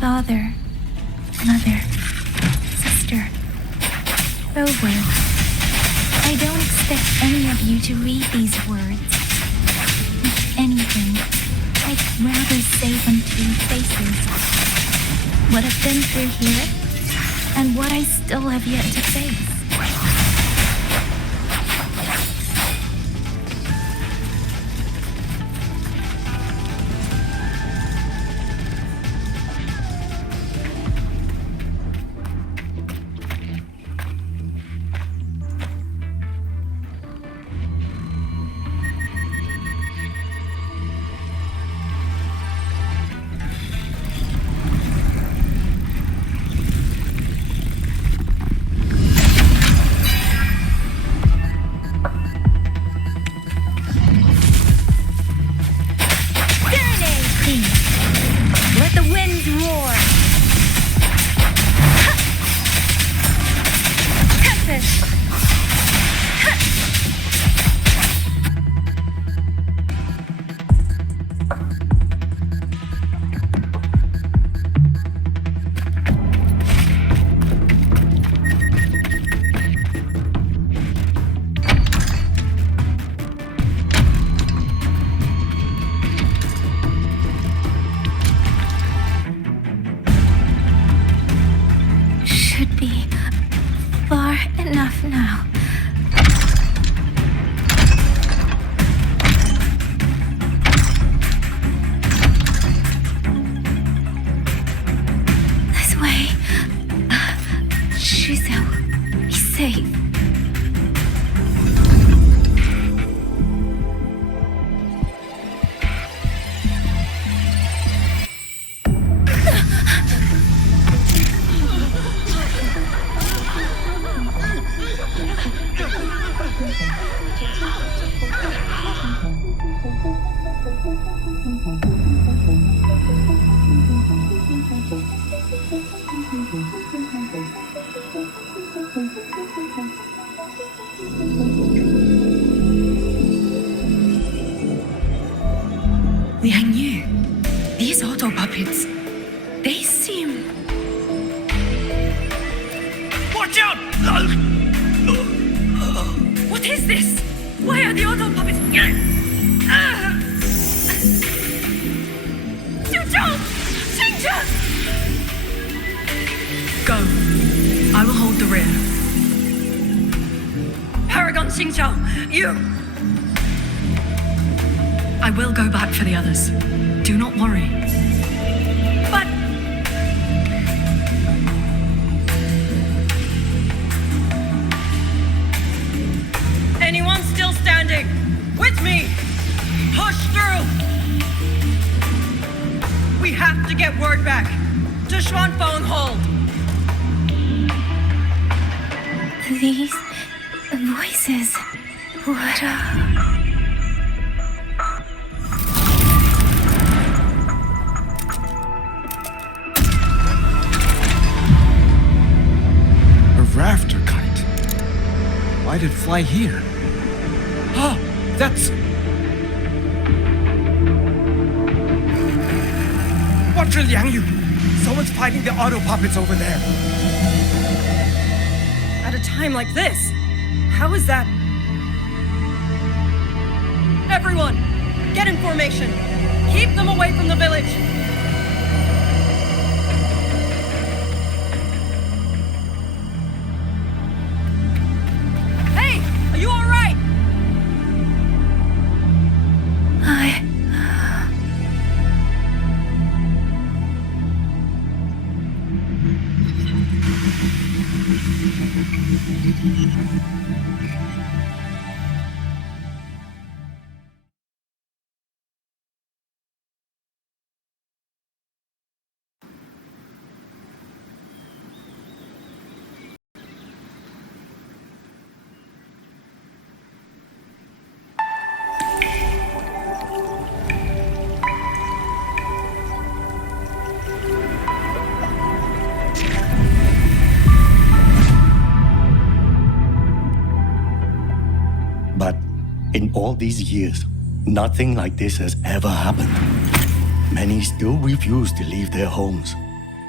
Father, mother, sister. Over. I don't expect any of you to read these words. If anything, I'd rather say them to your faces. What I've been through here, and what I still have yet to face. Enough now. This way. Shizu, be safe. YangYang, these auto puppets, they seem... Watch out! What is this? Why are the auto puppets... Go. I will hold the rear. Paragon Xingqiao, you... I will go back for the others. Do not worry. But... Anyone still standing? With me! Push through! We have to get word back. Dushuan phone hold. These voices. What A rafter kite. Why did it fly here? Ah, that's... Watch it, Yang Yu! Someone's fighting the auto puppets over there. At a time like this, how is that? Everyone, get in formation. Keep them away from the village. Hey, are you all right? But in all these years, nothing like this has ever happened. Many still refuse to leave their homes.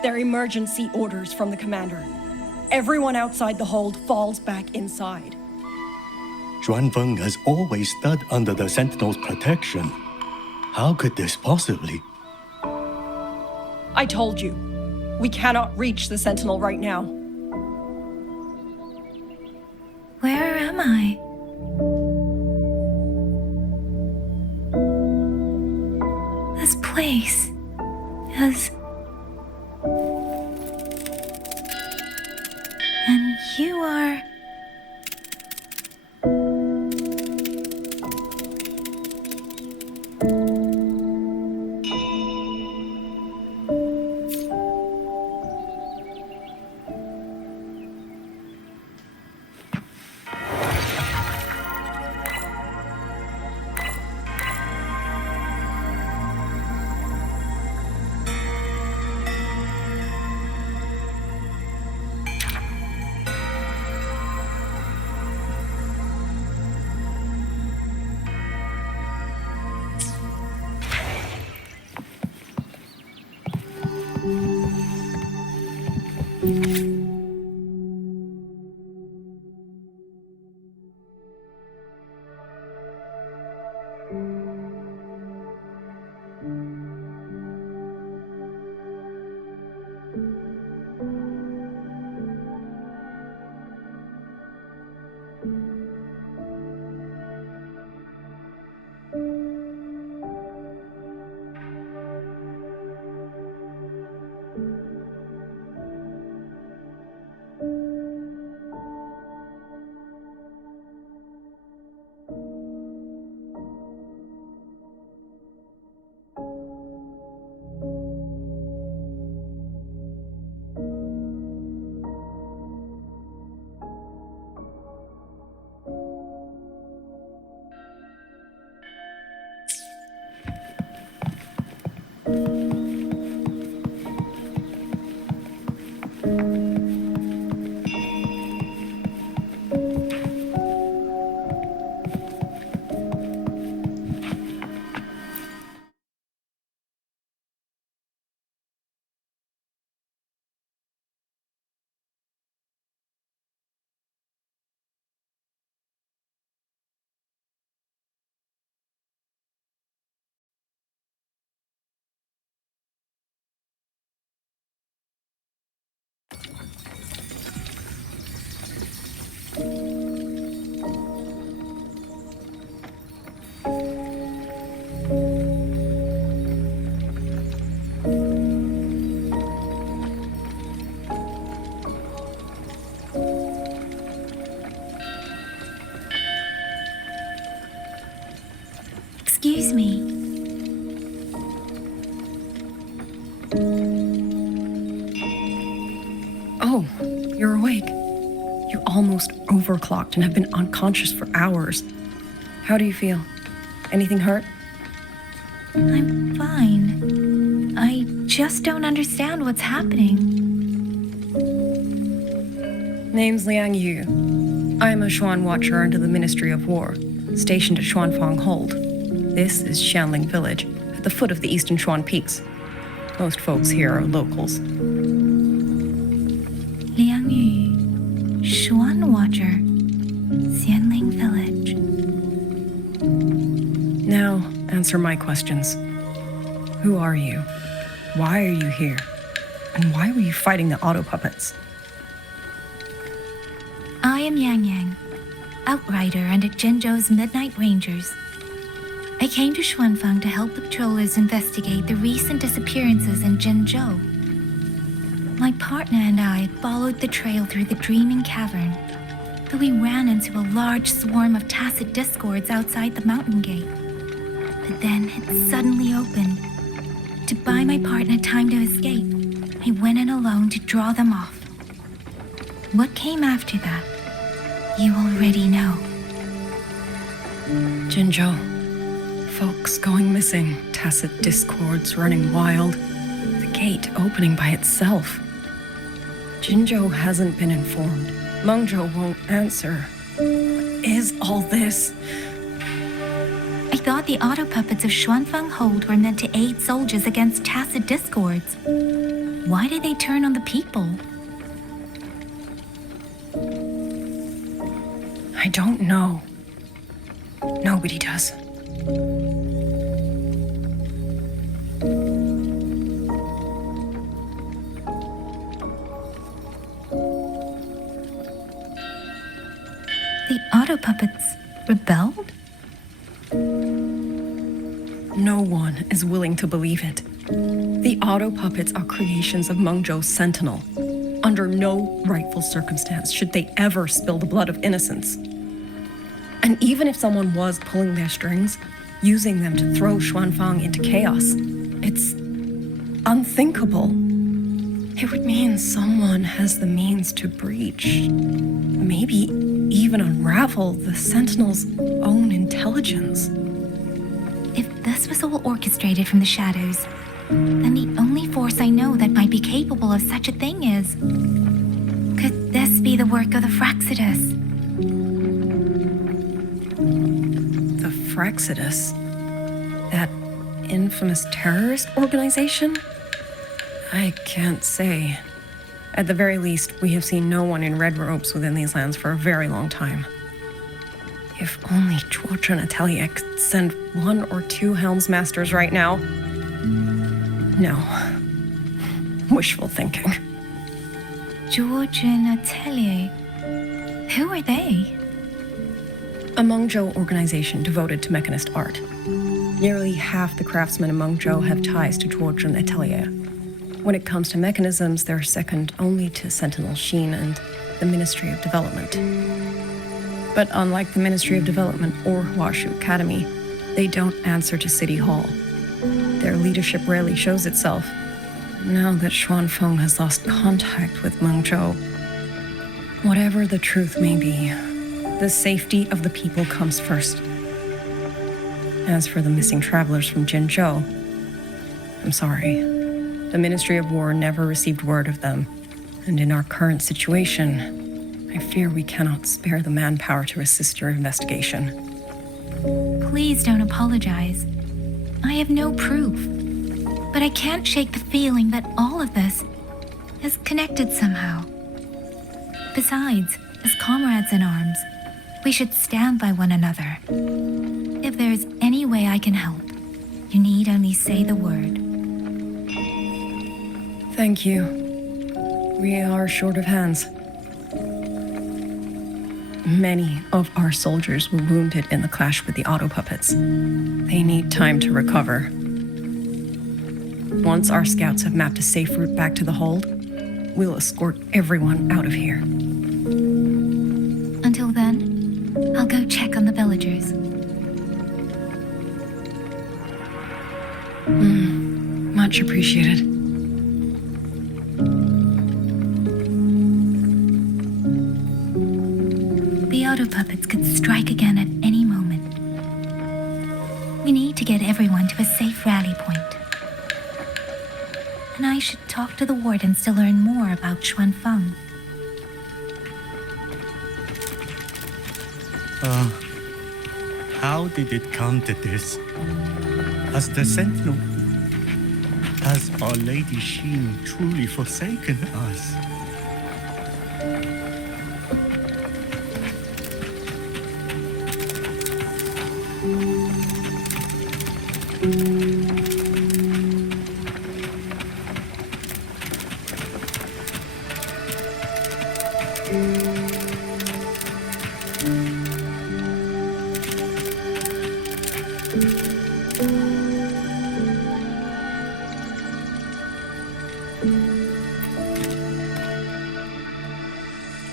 They're emergency orders from the commander. Everyone outside the hold falls back inside. Xuanfeng has always stood under the Sentinel's protection. How could this possibly? I told you, we cannot reach the Sentinel right now. Where am I? This place is... And you are... Excuse me. Oh, you're awake. You almost overclocked and have been unconscious for hours. How do you feel? Anything hurt? I'm fine. I just don't understand what's happening. Name's Liang Yu. I'm a Xuan Watcher under the Ministry of War, stationed at Xuanfang Hold. This is Xianling Village, at the foot of the Eastern Xuan Peaks. Most folks here are locals. Liang Yu, Xuan Watcher, Xianling Village. Now, answer my questions. Who are you? Why are you here? And why were you fighting the auto puppets? I am YangYang, Outrider under Zhenzhou's Midnight Rangers. I came to Xuanfang to help the patrollers investigate the recent disappearances in Zhenzhou. My partner and I followed the trail through the Dreaming Cavern, but we ran into a large swarm of tacit discords outside the mountain gate. But then it suddenly opened. To buy my partner time to escape, I went in alone to draw them off. What came after that, you already know. Zhenzhou. Folks going missing, tacit discords running wild, the gate opening by itself. Zhenzhou hasn't been informed. Mengzhou won't answer. What is all this? I thought the auto puppets of Xuanfang Hold were meant to aid soldiers against tacit discords. why did they turn on the people? I don't know. Nobody does. The auto puppets rebelled? No one is willing to believe it. The auto puppets are creations of Mengzhou's sentinel. Under no rightful circumstance should they ever spill the blood of innocents. And even if someone was pulling their strings, using them to throw Xuanfang into chaos, it's unthinkable. It would mean someone has the means to breach, maybe even unravel the Sentinel's own intelligence. If this was all orchestrated from the shadows, then the only force I know that might be capable of such a thing is... Could this be the work of the Fraxidus? The Fraxidus? That infamous terrorist organization? I can't say. At the very least, we have seen no one in red robes within these lands for a very long time. If only Zhuozhen Atelier could send 1 or 2 Helmsmasters right now. No. Wishful thinking. Zhuozhen Atelier? Who are they? A Mengzhou organization devoted to mechanist art. Nearly half the craftsmen in Mengzhou have ties to Zhuozhen Atelier. When it comes to mechanisms, they're second only to Sentinel Sheen and the Ministry of Development. But unlike the Ministry of Development or Huashu Academy, they don't answer to City Hall. Their leadership rarely shows itself. Now that Xuanfeng has lost contact with Mengzhou, whatever the truth may be, the safety of the people comes first. As for the missing travelers from Jinzhou, I'm sorry. The Ministry of War never received word of them, and in our current situation, I fear we cannot spare the manpower to assist your investigation. Please don't apologize. I have no proof, but I can't shake the feeling that all of this is connected somehow. Besides, as comrades in arms, we should stand by one another. If there's any way I can help, you need only say the word. Thank you. We are short of hands. Many of our soldiers were wounded in the clash with the auto puppets. They need time to recover. Once our scouts have mapped a safe route back to the hold, we'll escort everyone out of here. Until then, I'll go check on the villagers. Much appreciated. The auto puppets could strike again at any moment. We need to get everyone to a safe rally point. And I should talk to the wardens to learn more about Xuanfeng. How did it come to this? Has the Sentinel... Has Our Lady Sheen truly forsaken us?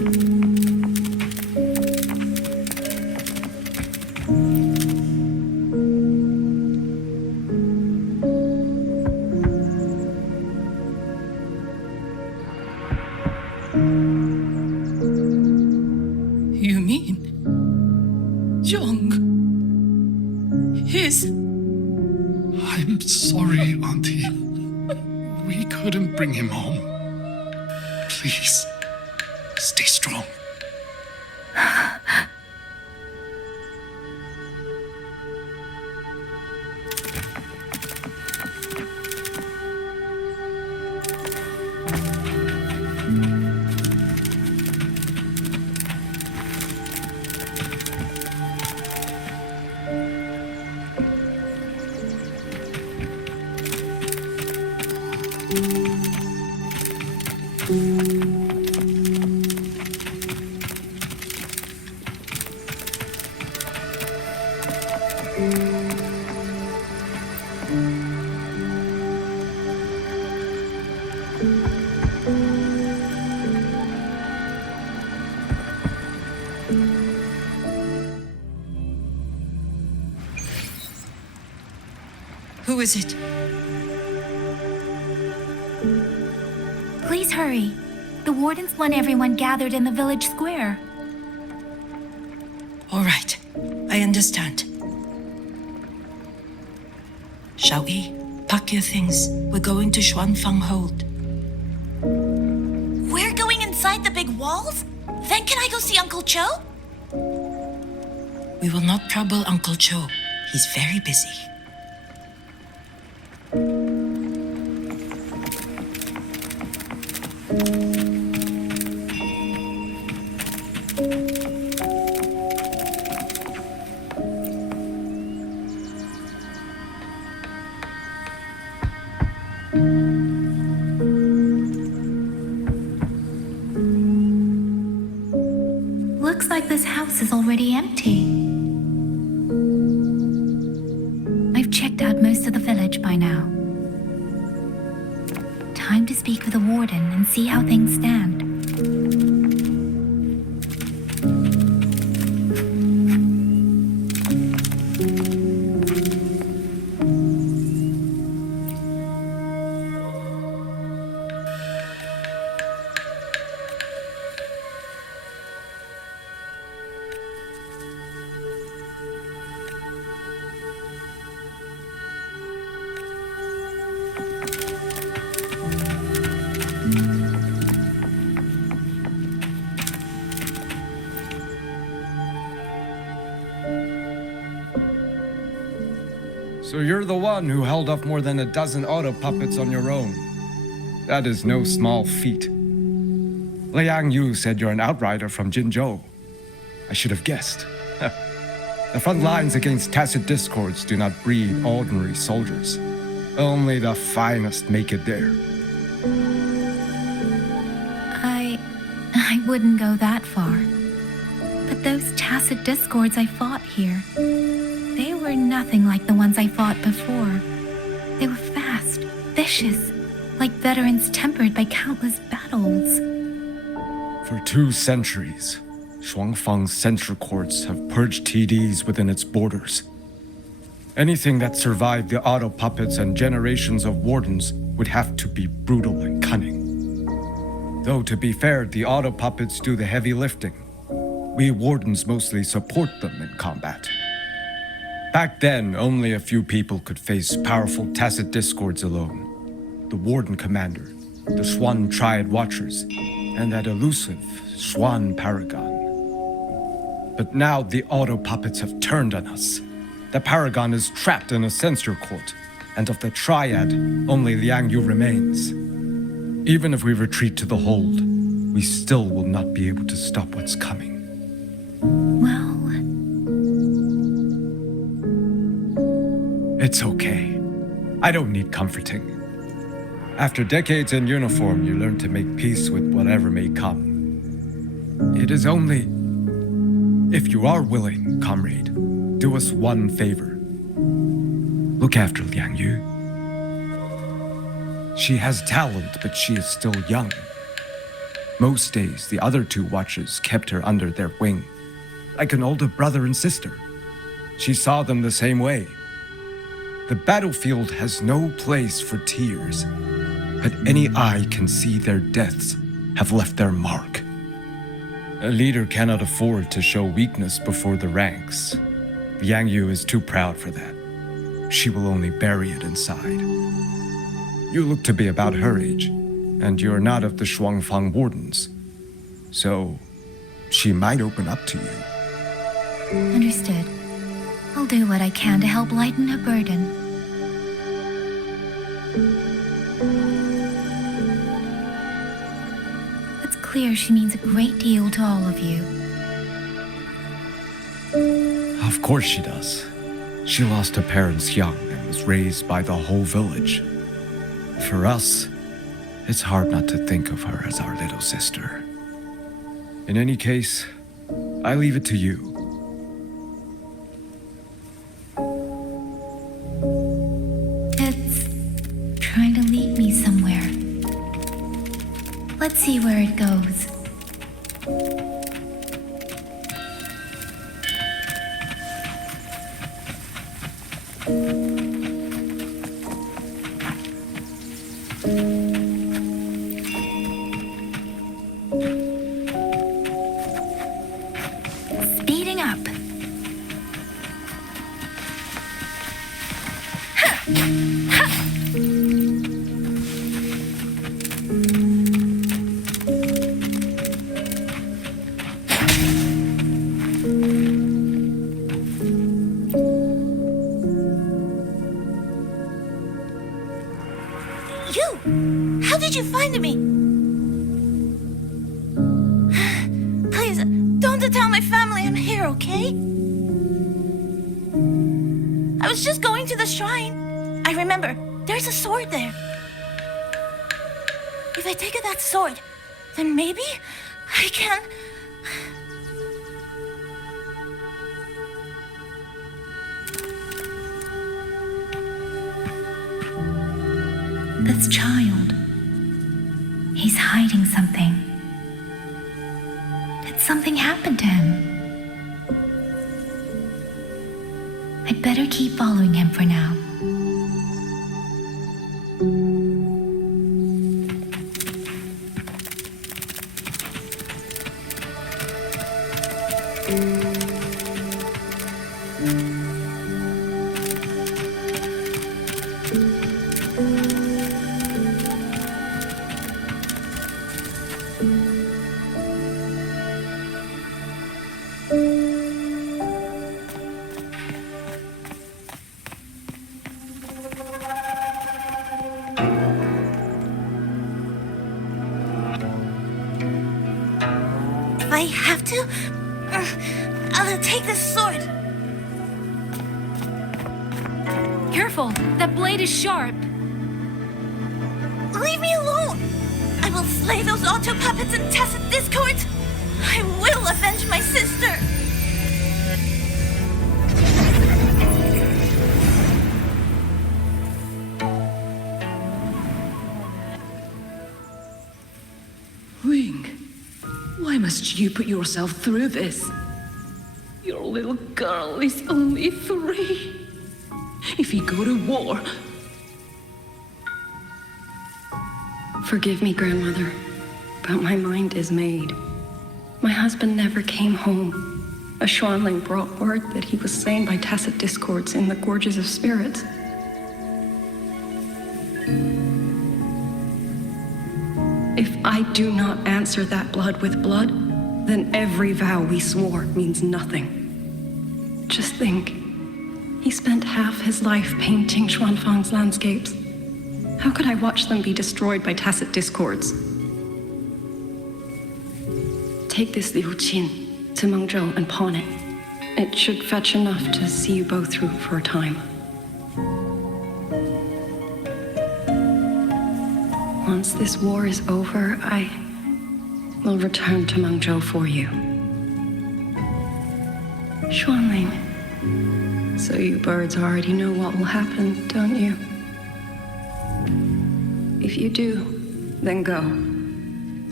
You mean Zhong is... I'm sorry, Auntie. We couldn't bring him home. Please, stay strong. Who is it? Please hurry. The wardens want everyone gathered in the village square. All right, I understand. Shall we? Pack your things. We're going to Xuanfang Hold. We're going inside the big walls? Then can I go see Uncle Cho? We will not trouble Uncle Cho. He's very busy. Looks like this house is already empty. I've checked out most of the village by now. Time to speak with the warden and see how things stand. So you're the one who held off more than a dozen auto puppets on your own. That is no small feat. Liang Yu said you're an outrider from Jinzhou. I should have guessed. The front lines against tacit discords do not breed ordinary soldiers. Only the finest make it there. I wouldn't go that far. But those tacit discords I fought here, they were nothing like the ones I fought before. They were fast, vicious, like veterans tempered by countless battles. For 2 centuries, Shuangfang's censor courts have purged TDs within its borders. Anything that survived the auto puppets and generations of wardens would have to be brutal and cunning. Though to be fair, the auto puppets do the heavy lifting. We wardens mostly support them in combat. Back then, only a few people could face powerful tacit discords alone. The warden commander, the Swan Triad Watchers, and that elusive Swan Paragon. But now the auto puppets have turned on us. The Paragon is trapped in a censor court, and of the Triad, only Liang Yu remains. Even if we retreat to the hold, we still will not be able to stop what's coming. Well, it's okay. I don't need comforting. After decades in uniform, you learn to make peace with whatever may come. It is only... If you are willing, comrade, do us one favor. Look after Liang Yu. She has talent, but she is still young. Most days, the other two watchers kept her under their wing, like an older brother and sister. She saw them the same way. The battlefield has no place for tears, but any eye can see their deaths have left their mark. A leader cannot afford to show weakness before the ranks. YangYang is too proud for that. She will only bury it inside. You look to be about her age, and you're not of the Shuangfang wardens. So, she might open up to you. Understood. I'll do what I can to help lighten her burden. It's clear she means a great deal to all of you. Of course she does. She lost her parents young and was raised by the whole village. For us, it's hard not to think of her as our little sister. In any case, I leave it to you. It's trying to lead me somewhere. Let's see where it goes. Speeding up. You! How did you find me? Please, don't tell my family I'm here, okay? I was just going to the shrine. I remember, there's a sword there. If I take that sword, then maybe I can... This child. He's hiding something. Did something happen to him? I'd better keep following him for now. If I have to, I'll take this sword. Careful! That blade is sharp! Leave me alone! I will slay those auto puppets and tacit discords! I will avenge my sister! Wing, why must you put yourself through this? Your little girl is only 3. If you go to war... Forgive me, grandmother, but my mind is made. My husband never came home. A Xuanling brought word that he was slain by tacit discords in the Gorges of Spirits. If I do not answer that blood with blood, then every vow we swore means nothing. Just think, he spent half his life painting Xuanfang's landscapes. How could I watch them be destroyed by tacit discords? Take this Liu Qin to Mengzhou and pawn it. It should fetch enough to see you both through for a time. Once this war is over, I will return to Mengzhou for you. Xuanling, so you birds already know what will happen, don't you? If you do, then go.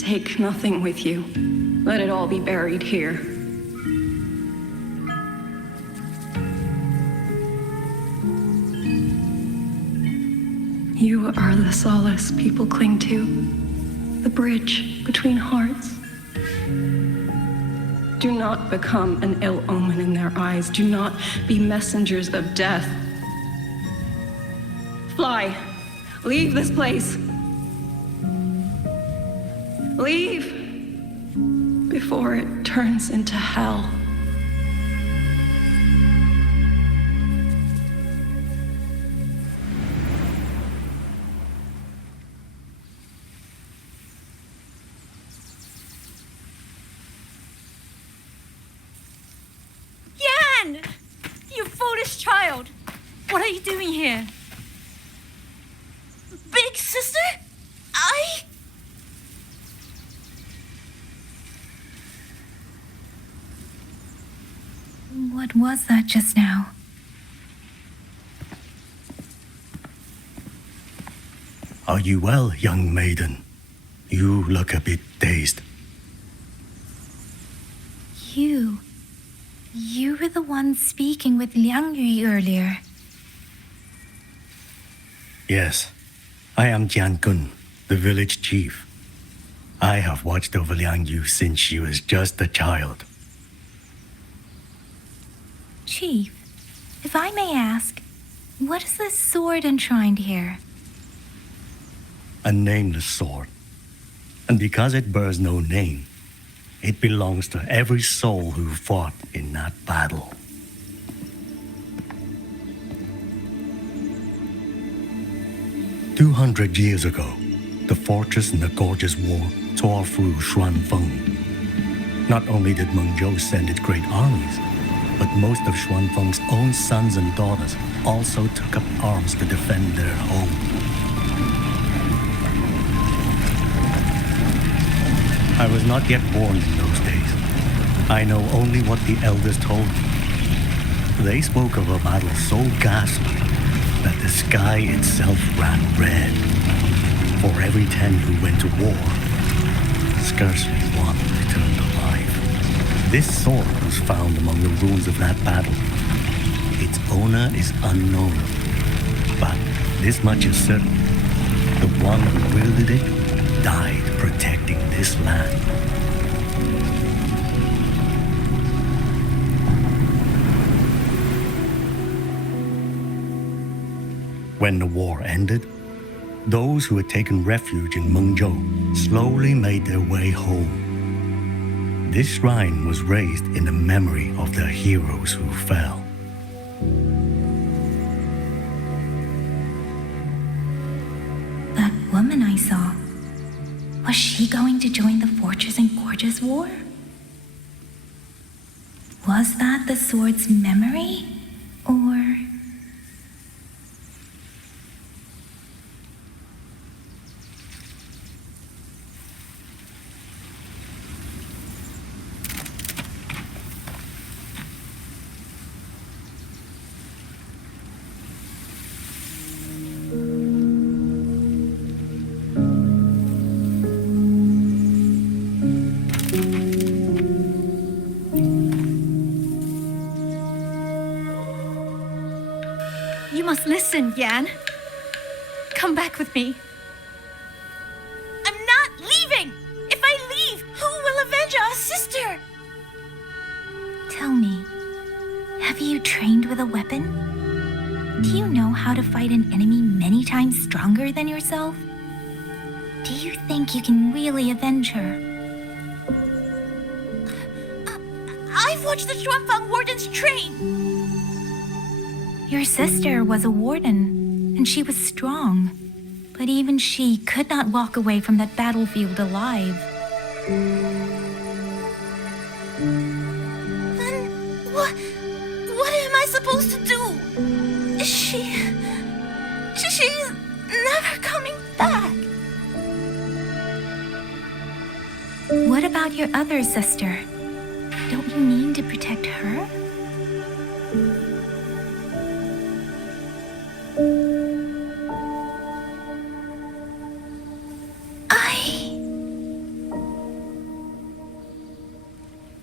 Take nothing with you. Let it all be buried here. You are the solace people cling to, the bridge between hearts. Do not become an ill omen in their eyes. Do not be messengers of death. Fly. Leave this place. Leave before it turns into hell. Yan! You foolish child! What are you doing here? Big sister? What was that just now? Are you well, young maiden? You look a bit dazed. You were the one speaking with YangYang earlier. Yes, I am Jian, the village chief. I have watched over Liang Yu since she was just a child. Chief, if I may ask, what is this sword enshrined here? A nameless sword. And because it bears no name, it belongs to every soul who fought in that battle. "200 years ago, the fortress in the gorgeous war tore through Xuanfeng. Not only did Mengzhou send its great armies, but most of Xuanfeng's own sons and daughters also took up arms to defend their home. I was not yet born in those days. I know only what the elders told me. They spoke of a battle so ghastly that the sky itself ran red. For every 10 who went to war, scarcely one returned alive. This sword was found among the ruins of that battle. Its owner is unknown, but this much is certain. The one who wielded it died protecting this land. When the war ended, those who had taken refuge in Mengzhou slowly made their way home. This shrine was raised in the memory of the heroes who fell. That woman I saw, was she going to join the Fortress and Gorgeous War? Was that the sword's memory? Or... You must listen, Yan. Come back with me. I'm not leaving! If I leave, who will avenge our sister? Tell me, have you trained with a weapon? Do you know how to fight an enemy many times stronger than yourself? Do you think you can really avenge her? I've watched the Xuanfang wardens train. Your sister was a warden, and she was strong. But even she could not walk away from that battlefield alive. Then what am I supposed to do? She's never coming back. What about your other sister? Don't you mean to protect her?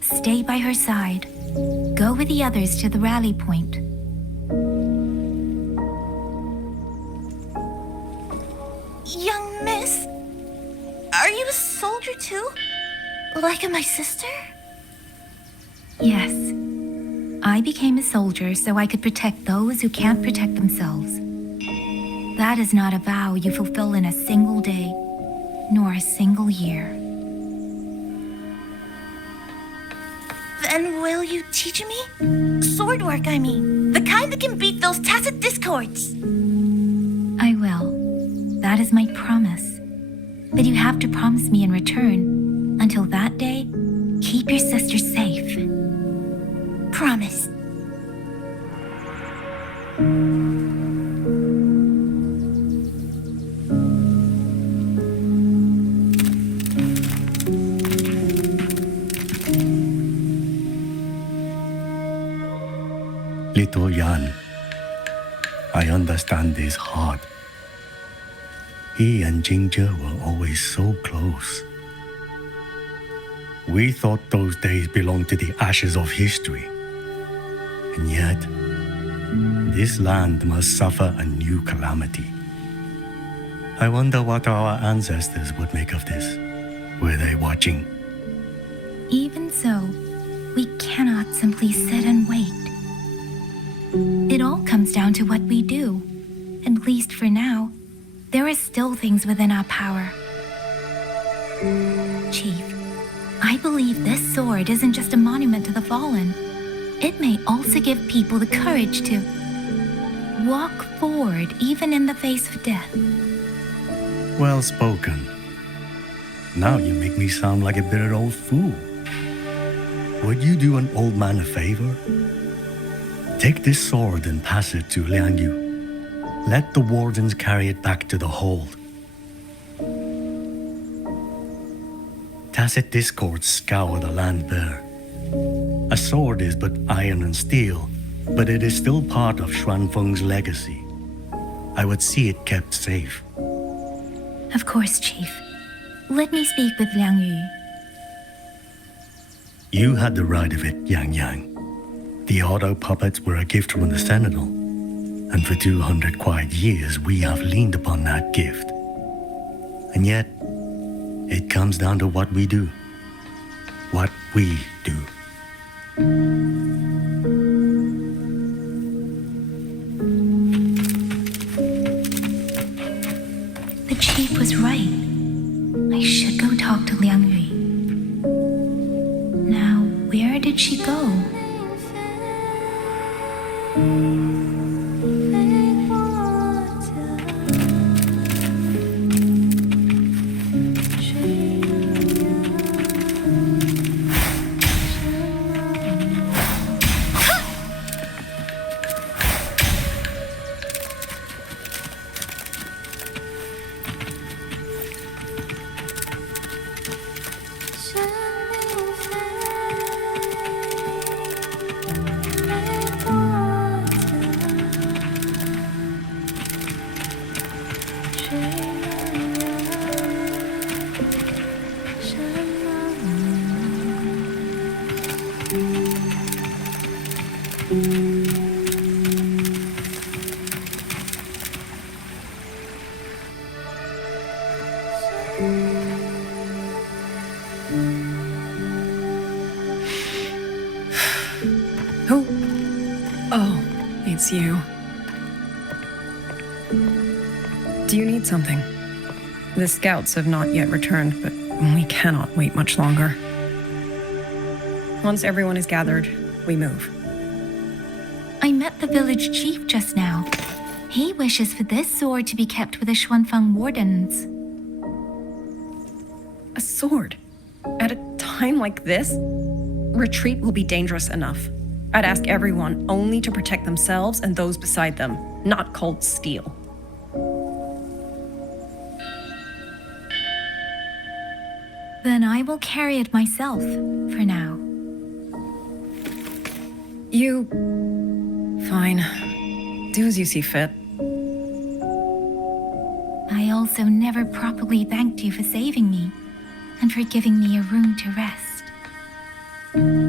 Stay by her side. Go with the others to the rally point. Young miss, are you a soldier too? Like my sister? Yes. I became a soldier so I could protect those who can't protect themselves. That is not a vow you fulfill in a single day, nor a single year. Then will you teach me? Sword work, I mean. The kind that can beat those tacit discords. I will. That is my promise. But you have to promise me in return. Until that day, keep your sister safe. Promise. Little Yan, I understand this hard. He and Jingzhe were always so close. We thought those days belonged to the ashes of history. And yet, this land must suffer a new calamity. I wonder what our ancestors would make of this. Were they watching? Even so, we cannot simply sit and wait. It all comes down to what we do. At least for now, there are still things within our power. Chief, I believe this sword isn't just a monument to the fallen. It may also give people the courage to walk forward even in the face of death. Well spoken. Now you make me sound like a bitter old fool. Would you do an old man a favor? Take this sword and pass it to Liang Yu. Let the wardens carry it back to the hold. Tacit discords scour the land bare. A sword is but iron and steel, but it is still part of Xuanfeng's legacy. I would see it kept safe. Of course, Chief. Let me speak with Liang Yu. You had the right of it, YangYang. The auto puppets were a gift from the Sentinel, and for 200 quiet years we have leaned upon that gift. And yet, it comes down to what we do. What we do. The chief was right. I should go talk to Liang Yu. Now, where did she go? Who? Oh, it's you. Do you need something? The scouts have not yet returned, but we cannot wait much longer. Once everyone is gathered, we move. I met the village chief just now. He wishes for this sword to be kept with the Xuanfeng wardens. A sword? At a time like this? Retreat will be dangerous enough. I'd ask everyone only to protect themselves and those beside them, not cold steel. Then I will carry it myself, for now. You... Fine. Do as you see fit. I also never properly thanked you for saving me, and for giving me a room to rest.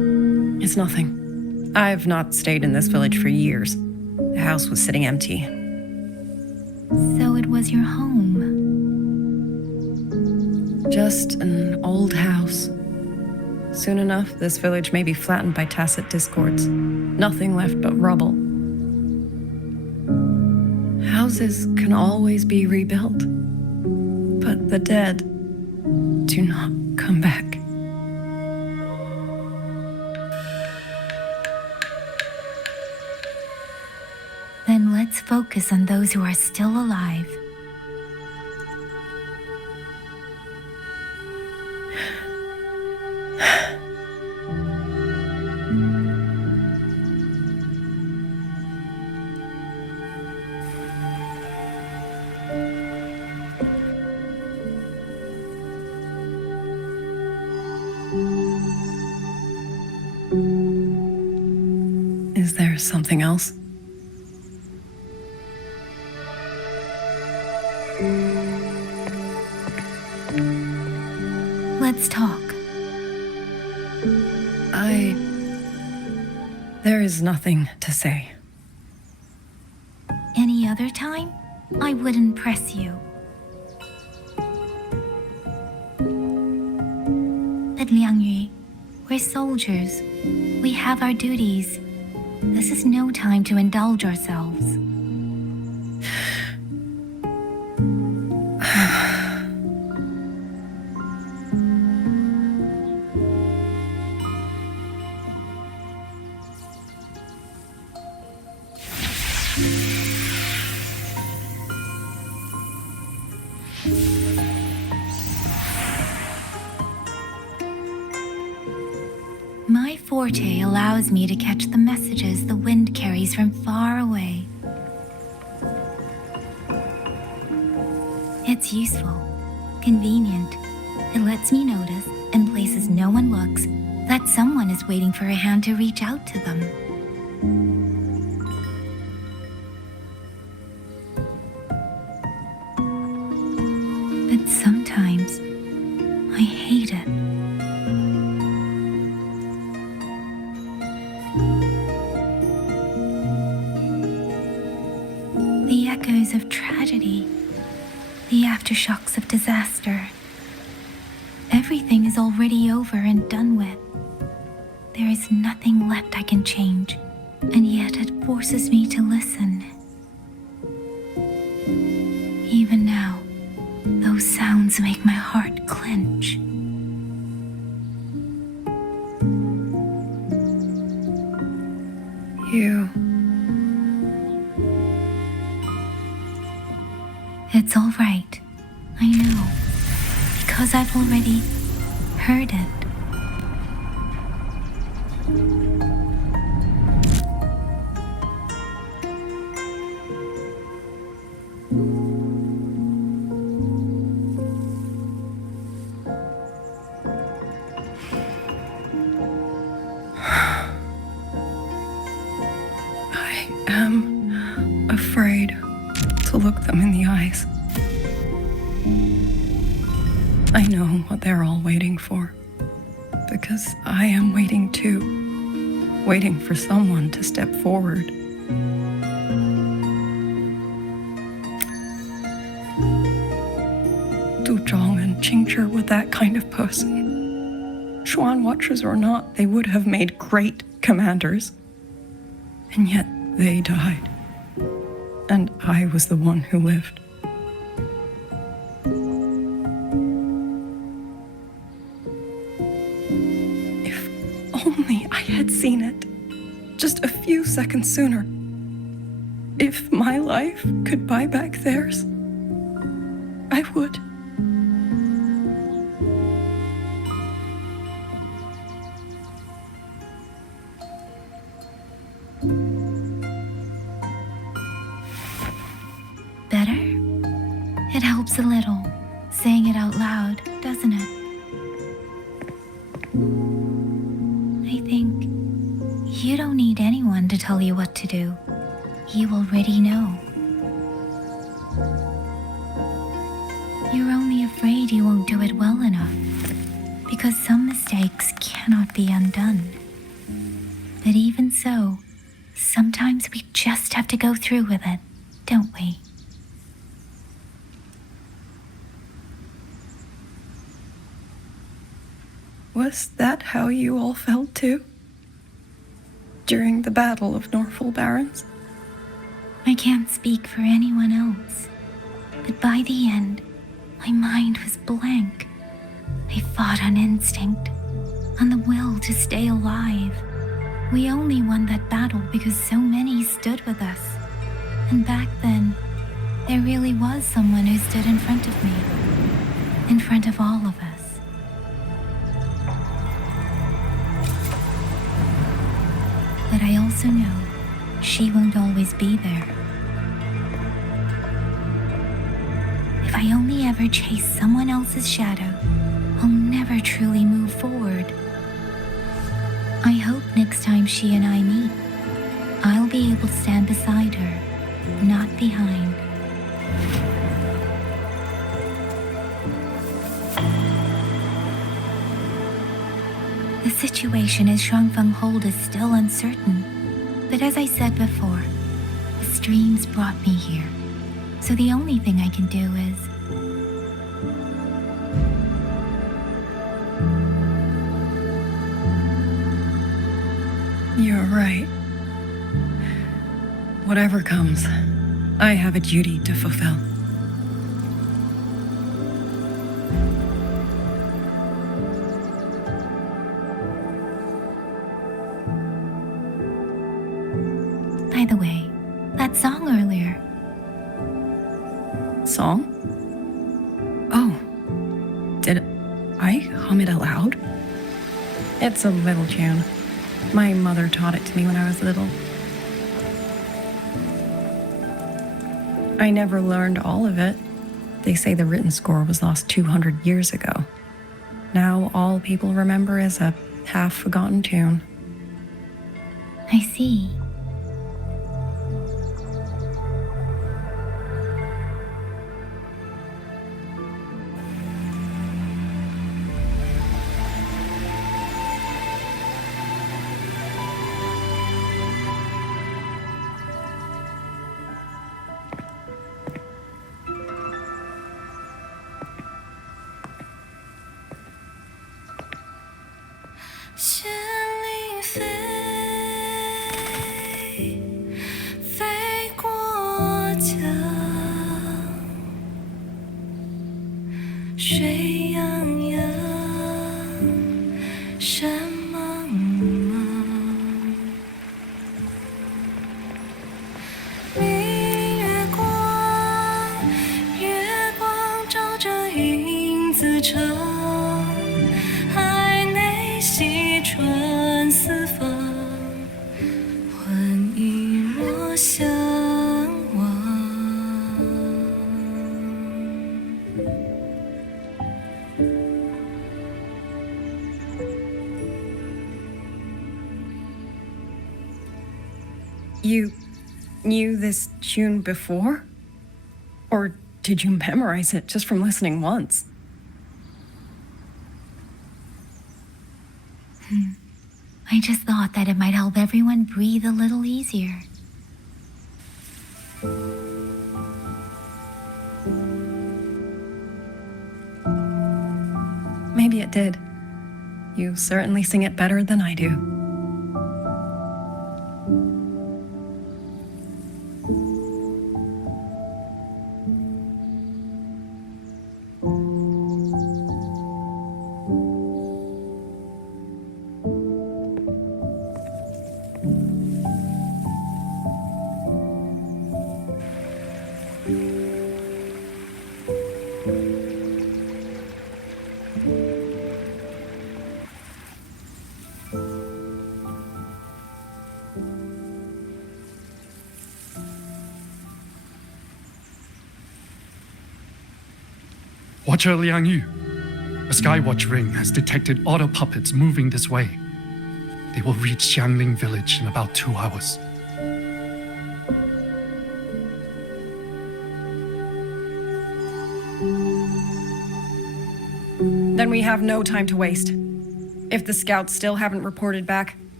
It's nothing. I've not stayed in this village for years. The house was sitting empty. So it was your home. Just an old house. Soon enough, this village may be flattened by tacit discords. Nothing left but rubble. Houses can always be rebuilt, but the dead do not come back. Then let's focus on those who are still alive. Is there something else? Let's talk. There is nothing to say. Any other time, I wouldn't press you. But Liangyu, we're soldiers. We have our duties. This is no time to indulge ourselves. My forte allows me to catch the messages the wind carries from far away. It's useful, convenient. It lets me notice, in places no one looks, that someone is waiting for a hand to reach out to them. But sometimes, I hate it. The echoes of tragedy, the aftershocks of disaster. Everything is already over and done with. There is nothing left I can change, and yet it forces me to listen. Even now, those sounds make my heart clench. It's all right. I know. Because I've already heard it. I am afraid to look them in the eyes. I know what they're all waiting for, because I am waiting too, waiting for someone to step forward. Du Zhong and Qingzhi were that kind of person. Xuan Watchers or not, they would have made great commanders. And yet they died. And I was the one who lived. If only I had seen it, just a few seconds sooner. If my life could buy back theirs, I would. Better? It helps a little, saying it out loud, doesn't it? I think you don't need anyone to tell you what to do. You already know. You're only afraid you won't do it well enough, because some mistakes cannot be undone. But even so, sometimes we just have to go through with it, don't we? Was that how you all felt too? During the Battle of Norfolk Barrens? I can't speak for anyone else, but by the end, my mind was blank. I fought on instinct, on the will to stay alive. We only won that battle because so many stood with us. And back then, there really was someone who stood in front of me, in front of all of us. But I also know she won't always be there. If I only ever chase someone else's shadow, I'll never truly move forward. I hope next time she and I meet, I'll be able to stand beside her, not behind. The situation as Shuangfeng hold is still uncertain, but as I said before, the streams brought me here, so the only thing I can do is... You're right. Whatever comes, I have a duty to fulfill. By the way, that song earlier. Song? Oh. Did I hum it aloud? It's a little tune. My mother taught it to me when I was little. I never learned all of it. They say the written score was lost 200 years ago. Now all people remember is a half-forgotten tune. I see. You knew this tune before? Or did you memorize it just from listening once? I just thought that it might help everyone breathe a little easier. Maybe it did. You certainly sing it better than I do. Watcher Liang Yu, a Skywatch ring has detected auto puppets moving this way. They will reach Xiangling village in about 2 hours. Then we have no time to waste. If the scouts still haven't reported back,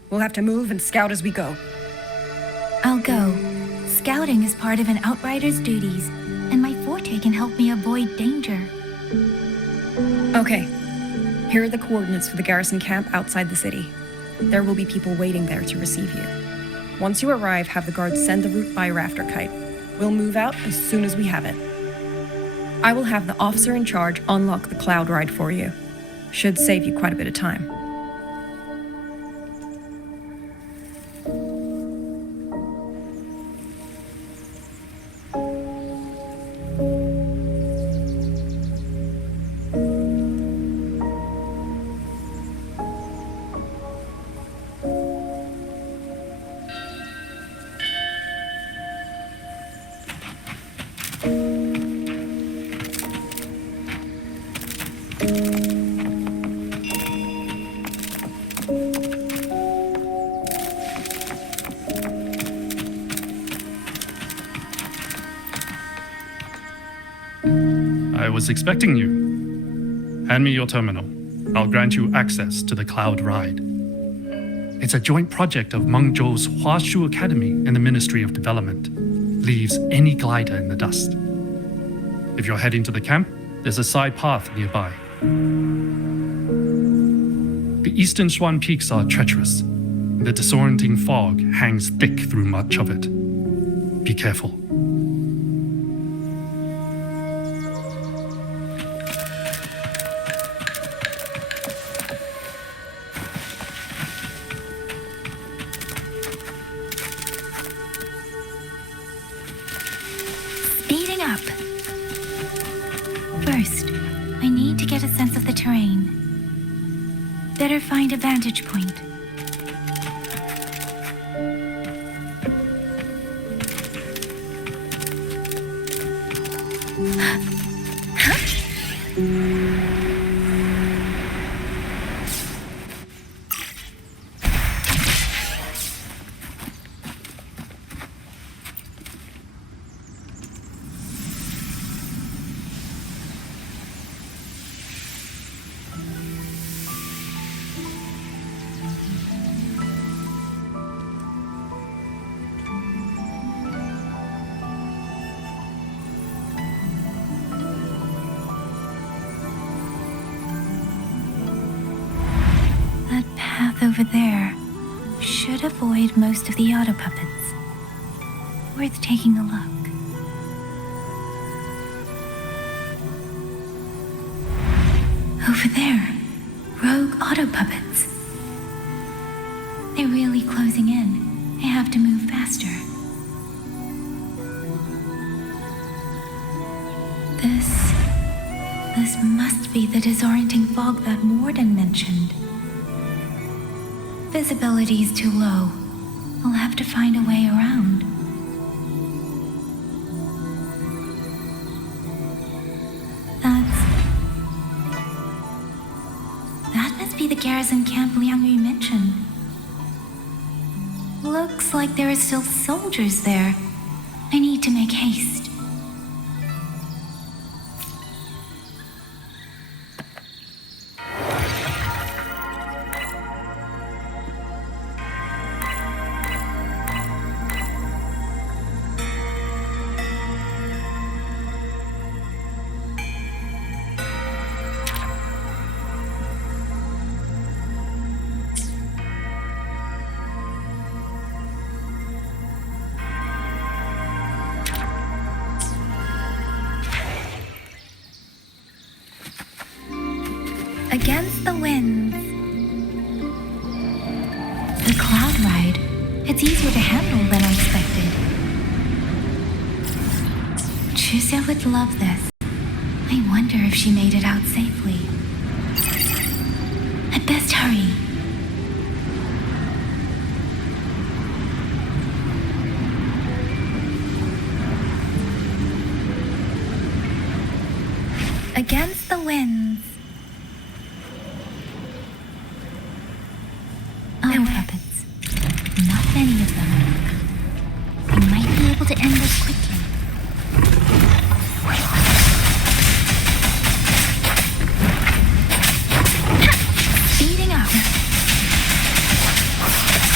We'll have to move and scout as we go. I'll go. Scouting is part of an outrider's duties, and my forte can help me avoid danger. Okay. Here are the coordinates for the garrison camp outside the city. There will be people waiting there to receive you. Once you arrive, have the guards send the route by rafter kite. We'll move out as soon as we have it. I will have the officer in charge unlock the cloud ride for you. Should save you quite a bit of time. I was expecting you. Hand me your terminal. I'll grant you access to the cloud ride. It's a joint project of Mengzhou's Huashu Academy and the Ministry of Development. Leaves any glider in the dust. If you're heading to the camp, there's a side path nearby. The eastern Swan peaks are treacherous. The disorienting fog hangs thick through much of it. Be careful. Speeding up. First, I need to get a sense of the terrain. Better find a vantage point. Over there should avoid most of the auto puppets. Worth taking a look. Over there, rogue auto puppets. They're really closing in. I have to move faster. This must be the disorienting fog that Morden mentioned. Visibility is too low. I'll have to find a way around. That must be the garrison camp YangYang mentioned. Looks like there are still soldiers there. I need to make haste. Against the winds. The cloud ride. It's easier to handle than I expected. Chusha would love this. I wonder if she made it out safely. I'd best hurry. Against the winds. Auto puppets. Not many of them. I might be able to end this quickly. Speeding up.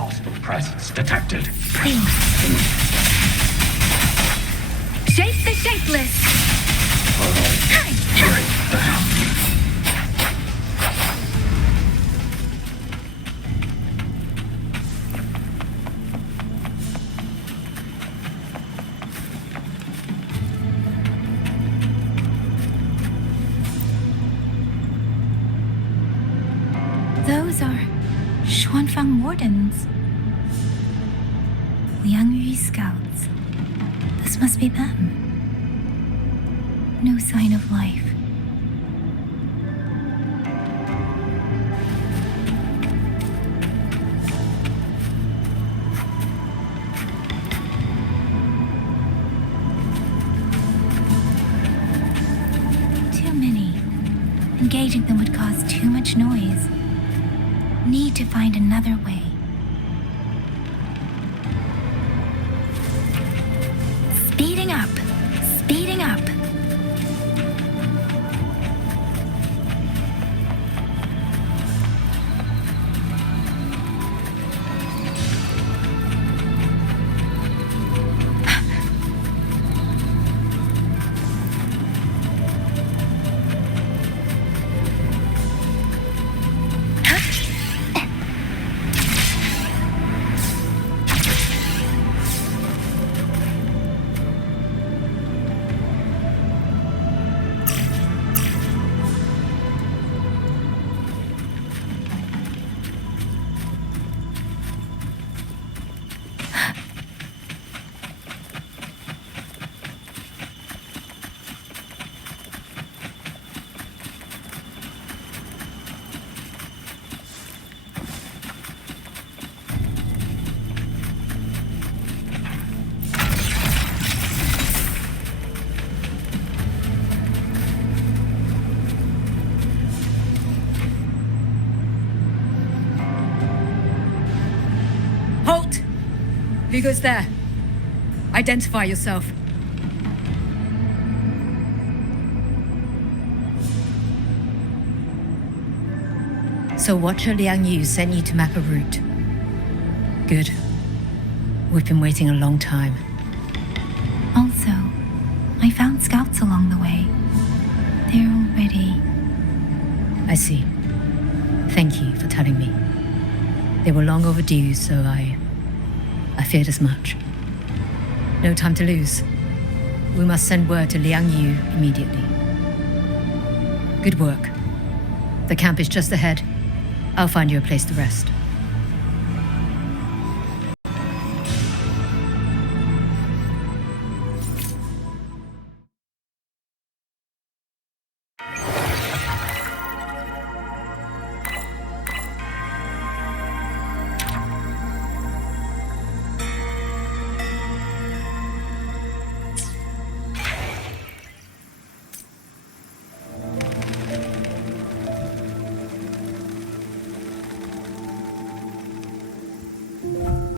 Hostile presence detected. Please. Shape the shapeless! Break them. Those are Xuanfang wardens. Liangyu scouts. This must be them. No sign of life. Too many. Engaging them would cause too much noise. Need to find another way. Speeding up. Speeding up. Halt! Who goes there? Identify yourself. So Watcher Liangyu sent you to map a route. Good. We've been waiting a long time. Also, I found scouts along the way. They're already... I see. Thank you for telling me. They were long overdue, so I feared as much. No time to lose. We must send word to Liangyu immediately. Good work. The camp is just ahead. I'll find you a place to rest.